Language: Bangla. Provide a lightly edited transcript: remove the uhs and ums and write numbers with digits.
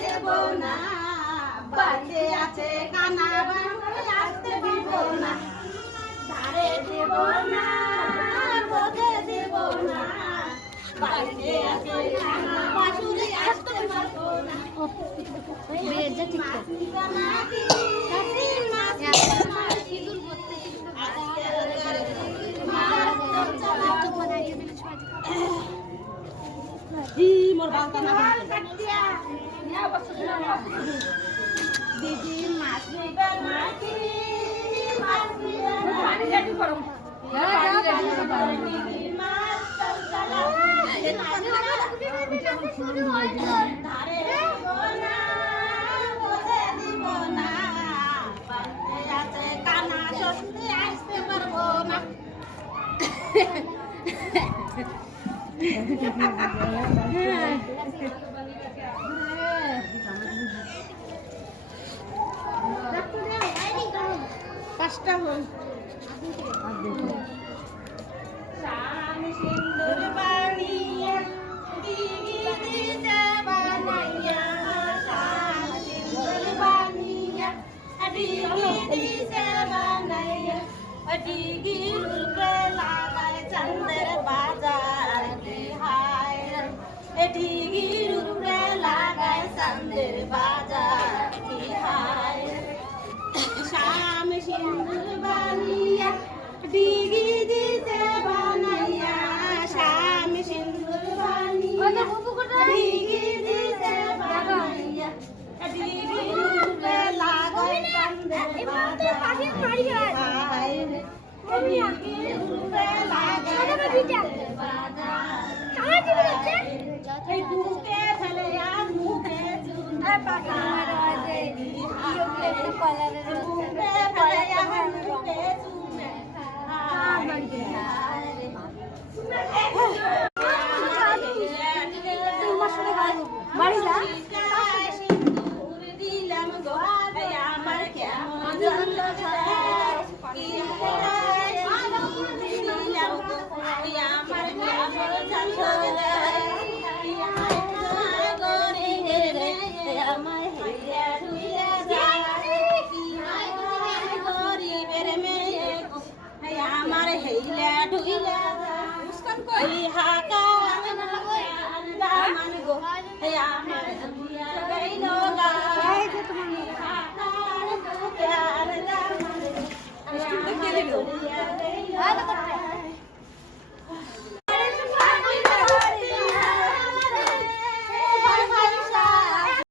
দেব না, বাড়িতে আছে কানা বাংলা আসতে দিব না, ধারে দেব না, বোধে দেব না, বাড়িতে আছে কানা বাসুরি আসতে পারবো না। বেজে ঠিক তো মোর বালতা না দিদি মাছ নিবে নাকি মাছ নিবে নাকি করম ধারে দিব না, বোধে দিব না, বাড়িতে আছে কানা শ্বশুরে আসতে পারবো না। পাঁচটা হল স্বামী সিন্দুর বানিয়ে দিদি দিতে বানাইয়া, স্বামী সিন্দুর বানিয়ে দিদি দিতে বানাইয়া, দিদির রূপে লাগায় চাঁদের বাজার হায়, দিদির রূপে লাগায় চাঁদের বাজার হায়, স্বামী সিন্দুর বানিয়া দিদি দিতে বানাইয়া, স্বামী সিন্দুর বানিয়া দিদি দিতে বানাইয়া, দিদির রূপে লাগায় চাঁদের বাজার হায়, দিদির রূপে লাগায় চাঁদের বাজার, এই বুকে ফেলে আর মুখে চুনে পাকায়, বুকে ফেলে আর মুখে চুনে খায়।